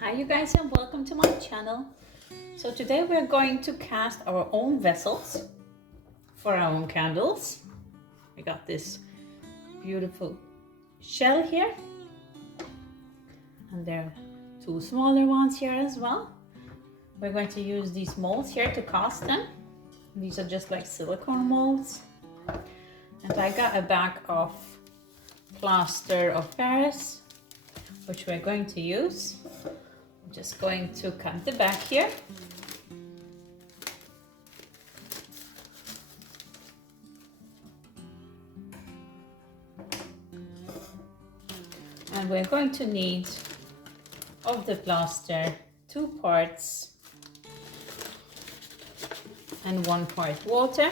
Hi you guys and welcome to my channel. So today we're going to cast our own vessels for our own candles. We got this beautiful shell here and there are two smaller ones here as well. We're going to use these molds here to cast them. These are just like silicone molds. And I got a bag of plaster of Paris, which we're going to use. I'm just going to cut the back here. And we're going to need of the plaster 2 parts and 1 part water.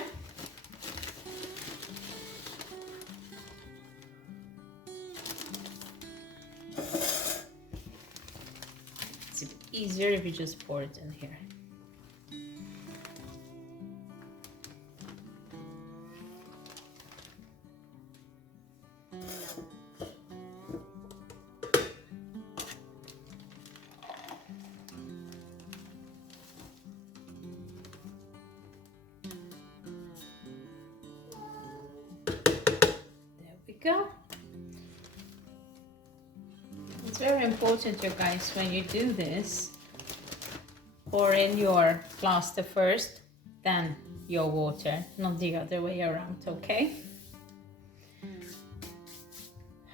It's easier if you just pour it in here. Go. It's very important, you guys, when you do this, pour in your plaster first, then your water, not the other way around, okay?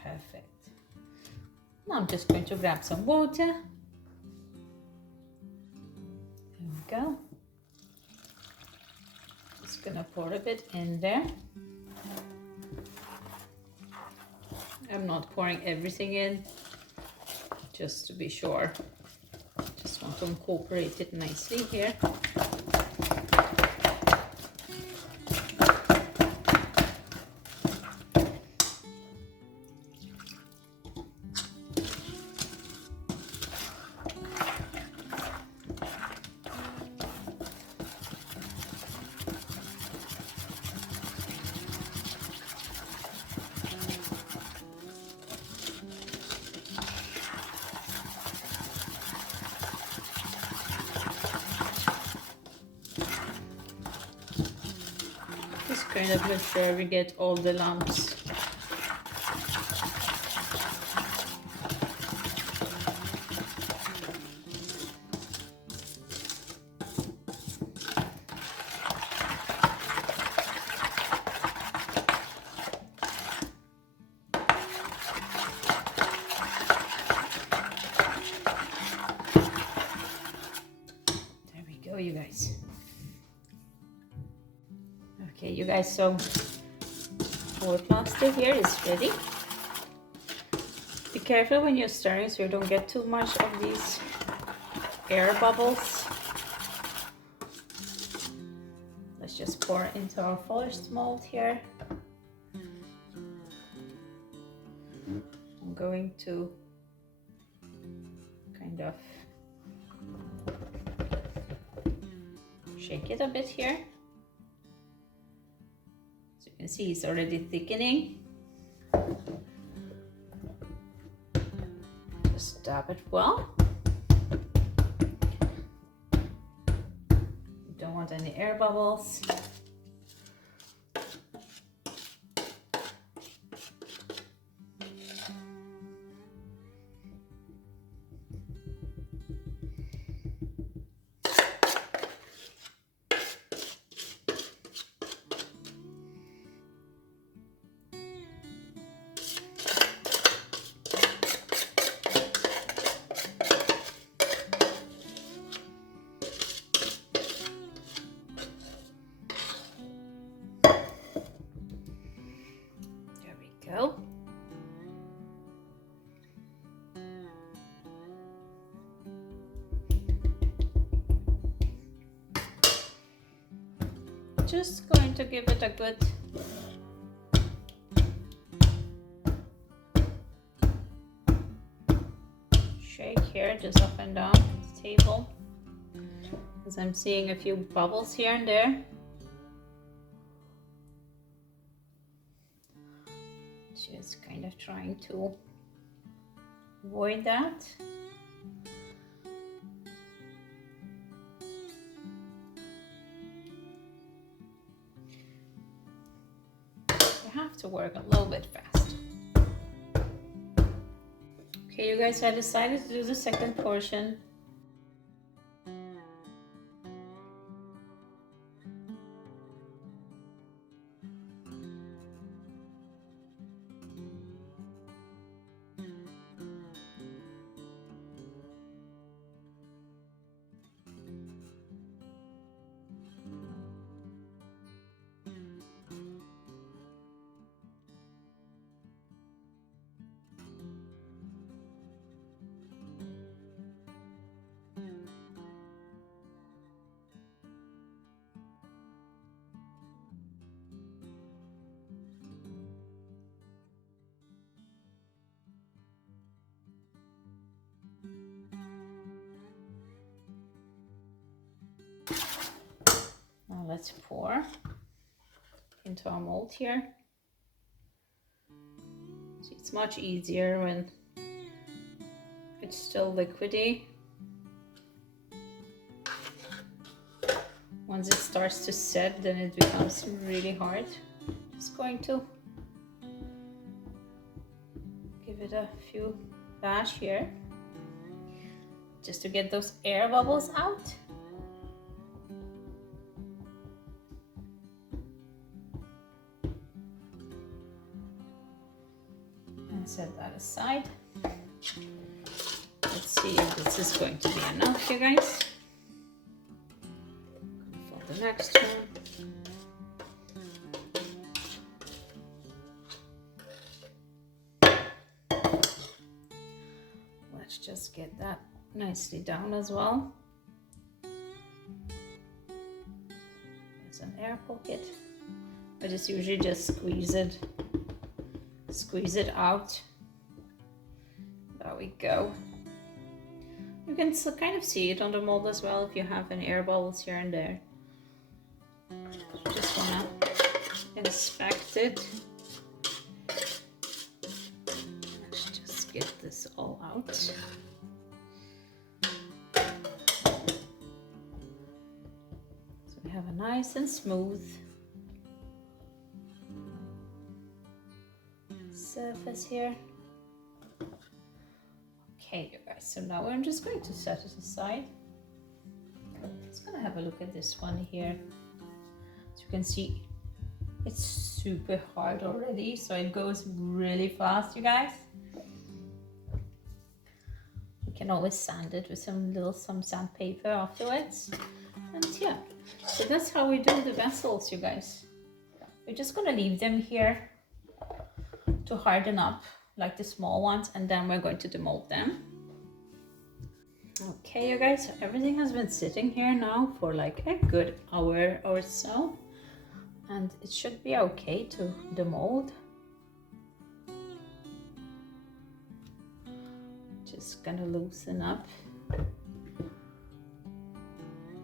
Perfect. Now I'm just going to grab some water. There we go. Just gonna pour a bit in there. I'm not pouring everything in, just to be sure. Just want to incorporate it nicely here. Kind of make sure we get all the lumps. There we go, you guys. Okay, you guys, so our plaster here is ready. Be careful when you're stirring so you don't get too much of these air bubbles. Let's just pour it into our first mold here. I'm going to kind of shake it a bit here. You can see it's already thickening. Just dab it well. You don't want any air bubbles. Go. Just going to give it a good shake here, just up and down the table, because I'm seeing a few bubbles here and there. Just kind of trying to avoid that. have to work a little bit fast. Okay, you guys, I decided to do the second portion. Now let's pour into our mold here. So it's much easier when it's still liquidy. Once it starts to set, then it becomes really hard. Just going to give it a few bash here, just to get those air bubbles out. And set that aside. Let's see if this is going to be enough, you guys. For the next one. Let's just get that nicely down as well. There's an air pocket. I just usually just squeeze it out. There we go. You can still kind of see it on the mold as well if you have any air bubbles here and there. Just wanna inspect it. Let's just get this all out. So we have a nice and smooth surface here. Okay, you guys, so now I'm just going to set it aside. Let's gonna have a look at this one here. As you can see, it's super hard already, so it goes really fast, you guys. We can always sand it with some sandpaper afterwards. And yeah, so that's how we do the vessels, you guys. We're just gonna leave them here to harden up like the small ones, and then we're going to demold them. Okay, you guys, so everything has been sitting here now for like a good hour or so, and it should be okay to demold. Just gonna loosen up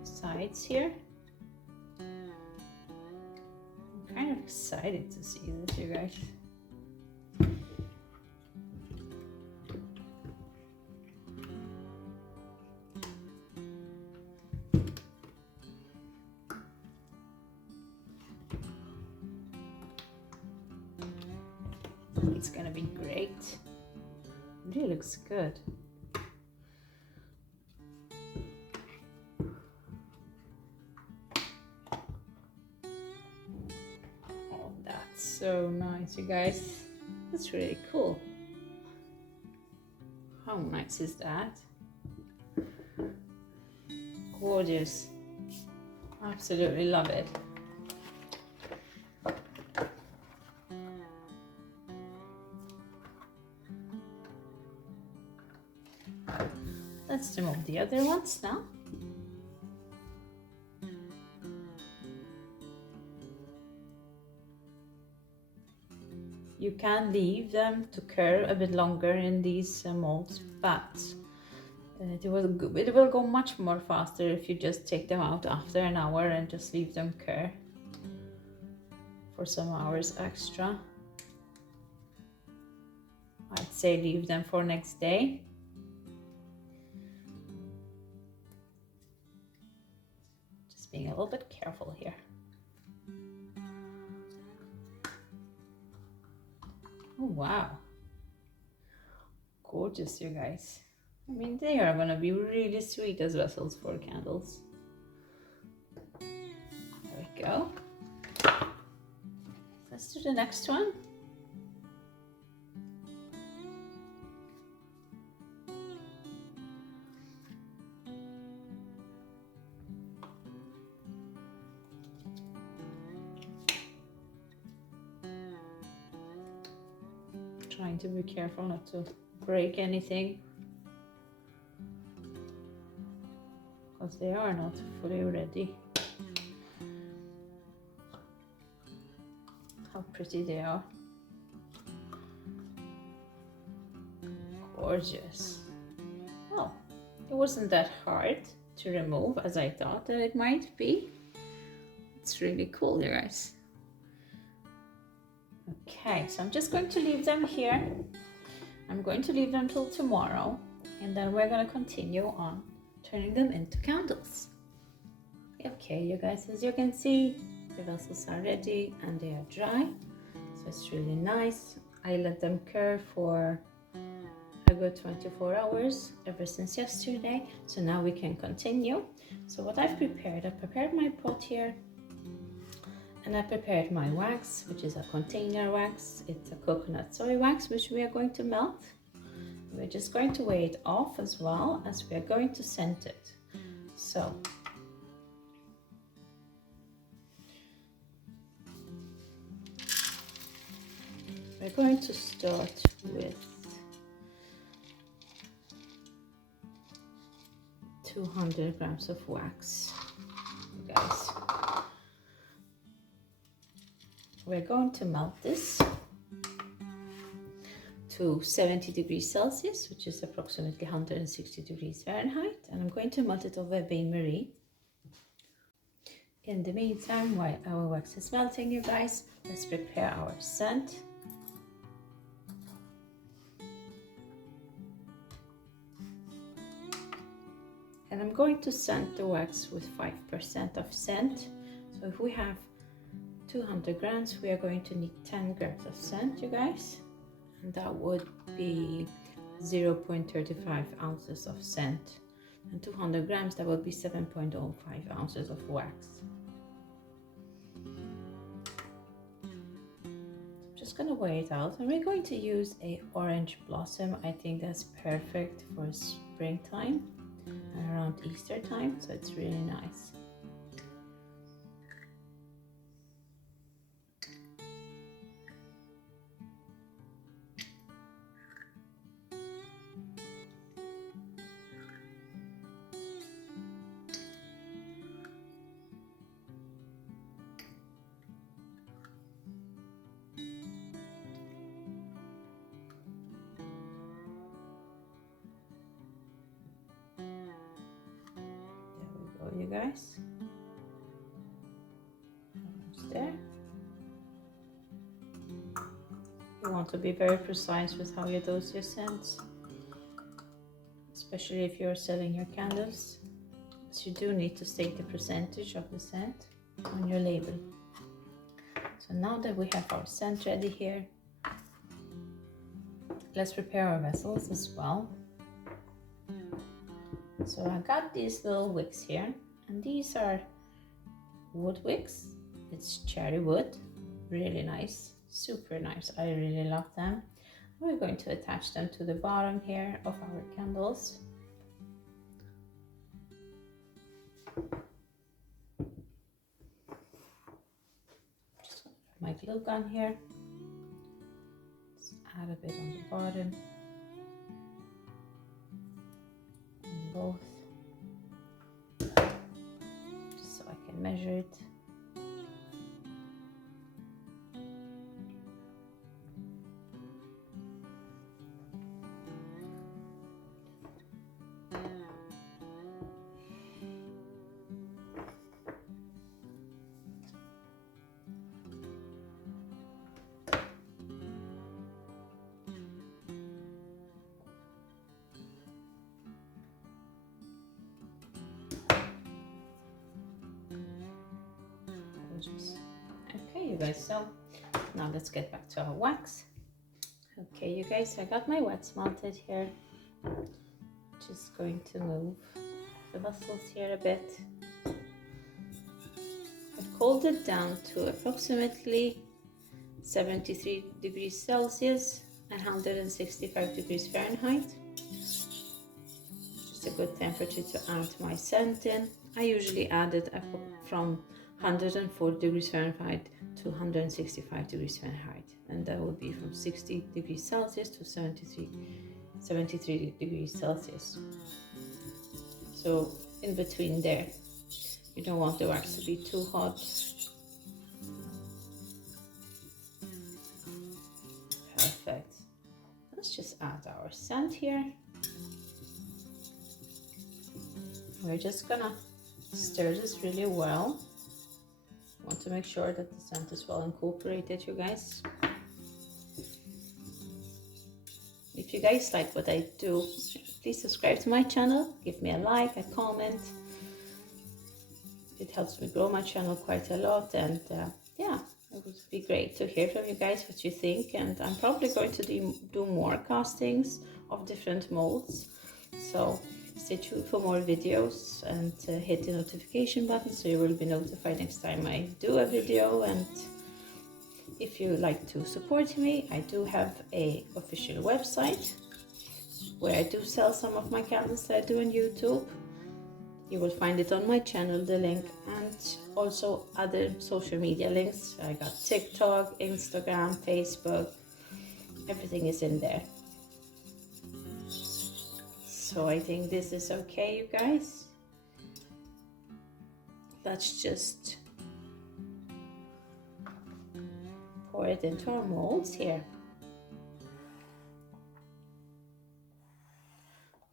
sides here. I'm kind of excited to see this, you guys. It's gonna be great. It really looks good. Oh, that's so nice, you guys. That's really cool. How nice is that? Gorgeous. Absolutely love it. Let's remove the other ones now. You can leave them to cure a bit longer in these molds, but it will go much more faster if you just take them out after an hour and just leave them cure for some hours extra. I'd say leave them for next day. Being a little bit careful here. wow. Gorgeous, you guys. I mean, they are gonna be really sweet as vessels for candles. There we go. Let's do the next one. Trying to be careful not to break anything, because they are not fully ready. How pretty they are. Gorgeous. Oh, it wasn't that hard to remove as I thought that it might be. It's really cool, you guys. Okay, so I'm just going to leave them here. I'm going to leave them till tomorrow, and then we're going to continue on turning them into candles. Okay, you guys, as you can see, the vessels are ready and they are dry, so it's really nice. I let them cure for a good 24 hours ever since yesterday, so now we can continue. So what I've prepared, I prepared my pot here, and I prepared my wax, which is a container wax. It's a coconut soy wax, which we are going to melt. We're just going to weigh it off as well, as we are going to scent it. So we're going to start with 200 grams of wax, you guys. We're going to melt this to 70 degrees Celsius, which is approximately 160 degrees Fahrenheit, and I'm going to melt it over bain-marie. In the meantime, while our wax is melting, you guys, let's prepare our scent. And I'm going to scent the wax with 5% of scent. So if we have 200 grams, we are going to need 10 grams of scent, you guys. And that would be 0.35 ounces of scent. And 200 grams, that would be 7.05 ounces of wax. I'm just gonna weigh it out, and we're going to use a orange blossom. I think that's perfect for springtime and around Easter time, so it's really nice. You guys, almost there. You want to be very precise with how you dose your scents, especially if you're selling your candles, so you do need to state the percentage of the scent on your label. So now that we have our scent ready here, let's prepare our vessels as well. So I got these little wicks here, and these are wood wicks. It's cherry wood, really nice, super nice. I really love them. We're going to attach them to the bottom here of our candles. Just put my glue gun here. Just add a bit on the bottom. On both. Just so I can measure it. Okay, you guys, so now let's get back to our wax. Okay, you guys, I got my wax melted here. Just going to move the vessels here a bit. I've cooled it down to approximately 73 degrees Celsius and 165 degrees Fahrenheit. Just a good temperature to add my scent in. I usually add it from 104 degrees Fahrenheit to 165 degrees Fahrenheit, and that would be from 60 degrees Celsius to 73 degrees Celsius. So in between there, you don't want the wax to be too hot. Perfect. Let's just add our scent here. We're just gonna stir this really well. Want to make sure that the scent is well incorporated, you guys. If you guys like what I do, please subscribe to my channel, give me a like, a comment. It helps me grow my channel quite a lot, and yeah, it would be great to hear from you guys what you think. And I'm probably going to do more castings of different molds, so stay tuned for more videos, and hit the notification button so you will be notified next time I do a video. And if you like to support me, I do have a official website where I do sell some of my candles that I do on YouTube. You will find it on my channel, the link, and also other social media links. I got TikTok, Instagram, Facebook, everything is in there. So I think this is okay, you guys. Let's just pour it into our molds here.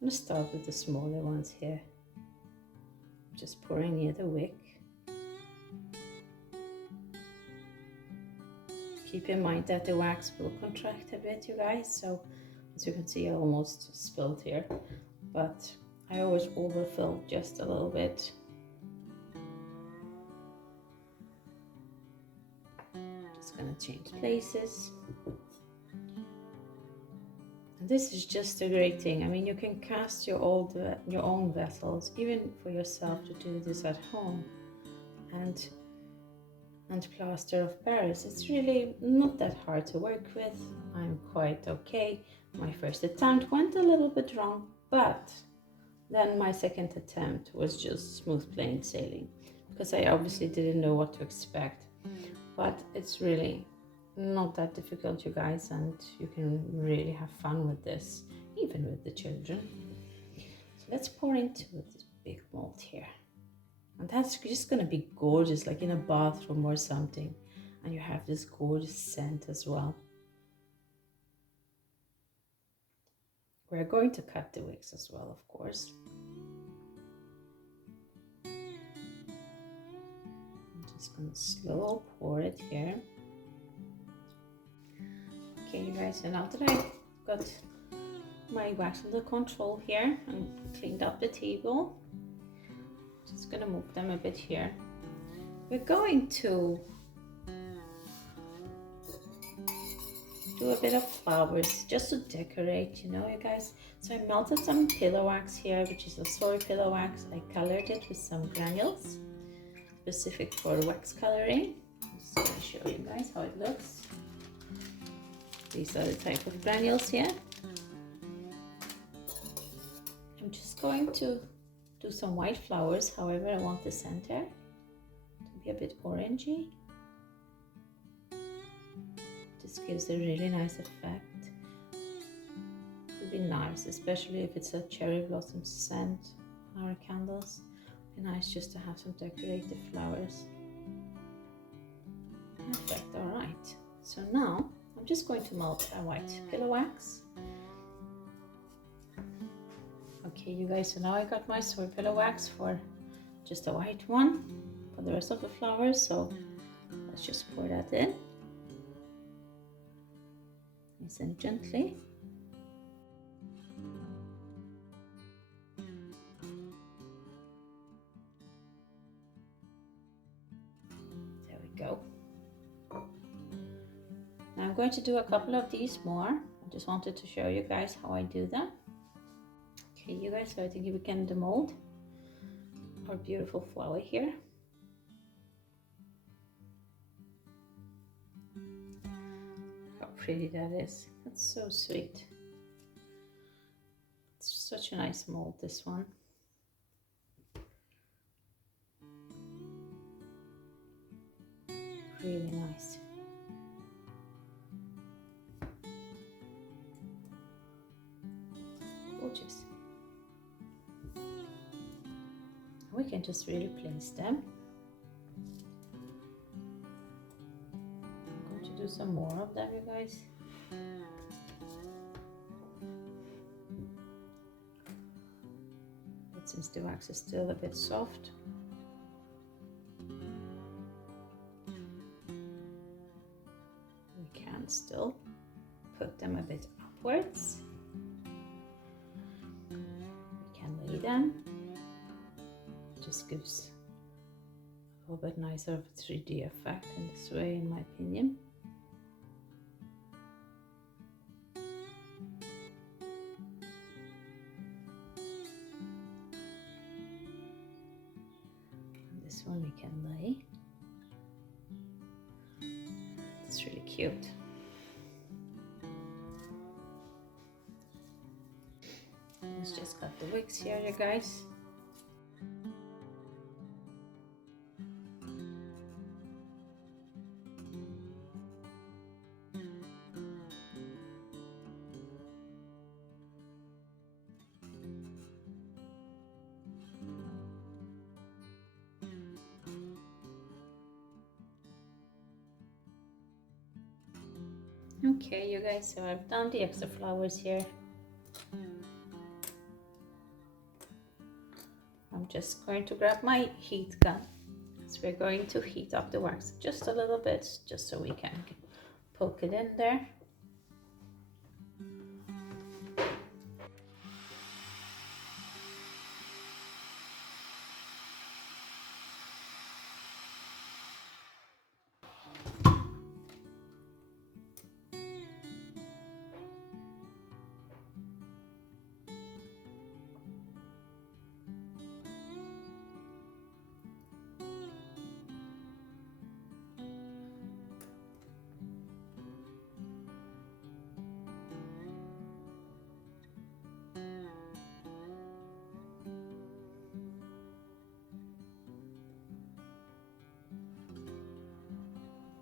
I'm gonna start with the smaller ones here. Just pouring near the wick. Keep in mind that the wax will contract a bit, you guys. So as you can see, I almost spilled here, but I always overfill just a little bit. Just gonna change places. And this is just a great thing. I mean, you can cast your own vessels, even for yourself, to do this at home, and plaster of Paris. It's really not that hard to work with. I'm quite okay. My first attempt went a little bit wrong, but then my second attempt was just smooth plain sailing, because I obviously didn't know what to expect. But it's really not that difficult, you guys, and you can really have fun with this, even with the children. So let's pour into this big mold here, and that's just gonna be gorgeous, like in a bathroom or something, and you have this gorgeous scent as well. We're going to cut the wicks as well, of course. I'm just gonna slow pour it here. Okay, you guys, so now that I got my wax under control here and cleaned up the table, just gonna move them a bit here. We're going to do a bit of flowers just to decorate, you know, you guys. So I melted some pillow wax here, which is a soy pillow wax. I colored it with some granules specific for wax coloring. I'm just gonna show you guys how it looks. These are the type of granules here. I'm just going to do some white flowers. However, I want the center to be a bit orangey. This gives a really nice effect. It would be nice, especially if it's a cherry blossom scent on our candles. It would be nice just to have some decorative flowers. Perfect, all right. So now I'm just going to melt a white pillow wax. Okay, you guys, so now I got my soy pillow wax for just a white one for the rest of the flowers. So let's just pour that in. Nice and gently. There we go. Now I'm going to do a couple of these more just wanted to show you guys how I do that. Okay, you guys, so I think we can demold our beautiful flower here. How pretty that is. That's so sweet. It's such a nice mold, this one. Really nice. Gorgeous. We can just really place them. I'm going to do some more of them, you guys. But since the wax is still a bit soft, we can still put them a bit upwards. We can lay them. Just gives a little bit nicer of a 3D effect in this way, in my opinion. And this one we can lay. It's really cute. Let's just cut the wicks here, you guys. Okay, you guys, so I've done the extra flowers here. I'm just going to grab my heat gun. So we're going to heat up the wax just a little bit, just so we can poke it in there.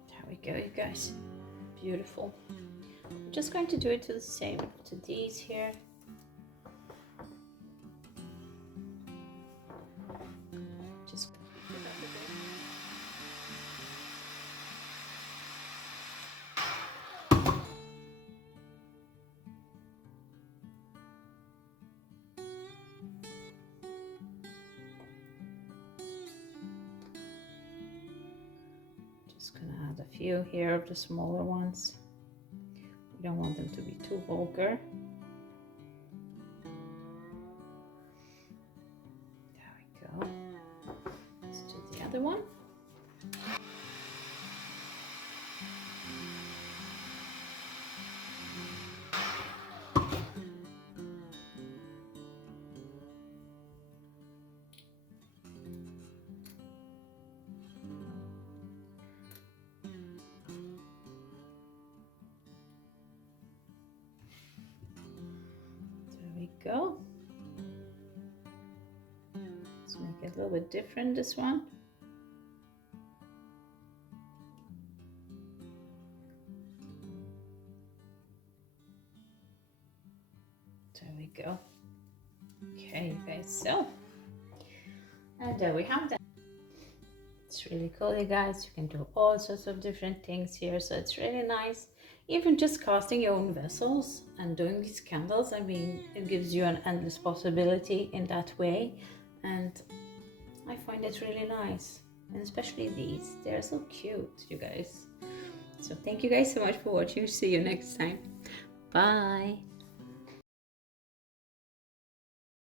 There we go, you guys. Beautiful. I'm just going to do it to the same to these here. Just gonna add a few here of the smaller ones. We don't want them to be too vulgar. There we go. Let's do the other one. Go. Let's make it a little bit different, this one. There we go. Okay, you guys, so and there we have that. It's really cool, you guys. You can do all sorts of different things here, so it's really nice. Even just casting your own vessels and doing these candles, I mean, it gives you an endless possibility in that way, and I find it really nice. And especially these, they're so cute, you guys. So thank you guys so much for watching. See you next time. Bye.